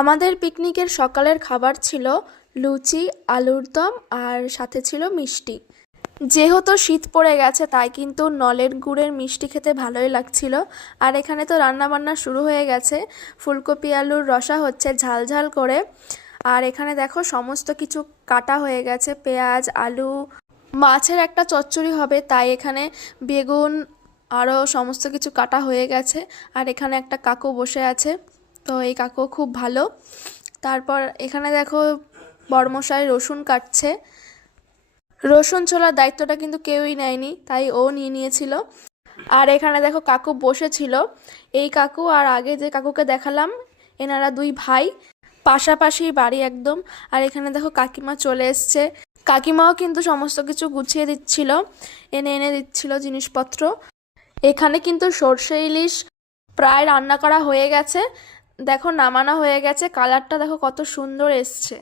আমাদের পিকনিকের সকালের খাবার ছিল লুচি, আলুর দম আর সাথে ছিল মিষ্টি। যেহেতু শীত পড়ে গেছে তাই কিন্তু নলের গুড়ের মিষ্টি খেতে ভালোই লাগছিল। আর এখানে তো রান্না বান্না শুরু হয়ে গেছে, ফুলকপি আলুর রসা হচ্ছে ঝাল ঝাল করে। আর এখানে দেখো সমস্ত কিছু কাটা হয়ে গেছে, পেঁয়াজ, আলু, মাছের একটা চচ্চড়ি হবে তাই এখানে বেগুন আরও সমস্ত কিছু কাটা হয়ে গেছে। আর এখানে একটা কাকু বসে আছে, তো এই কাকু খুব ভালো। তারপর এখানে দেখো বড়মশাই রসুন কাটছে। রসুন ছোলার দায়িত্বটা কিন্তু কেউই নেয়নি, তাই ও নিয়ে নিয়েছিল। আর এখানে দেখো কাকু বসেছিল, এই কাকু আর আগে যে কাকুকে দেখালাম, এনারা দুই ভাই, পাশাপাশি বাড়ি একদম। আর এখানে দেখো কাকিমা চলে এসছে, কাকিমাও কিন্তু সমস্ত কিছু গুছিয়ে দিচ্ছিল, এনে এনে দিচ্ছিল জিনিসপত্র। এখানে কিন্তু সর্ষে ইলিশ প্রায় রান্না করা হয়ে গেছে, দেখো নামানো হয়ে গেছে, কালারটা দেখো কত সুন্দর এসছে।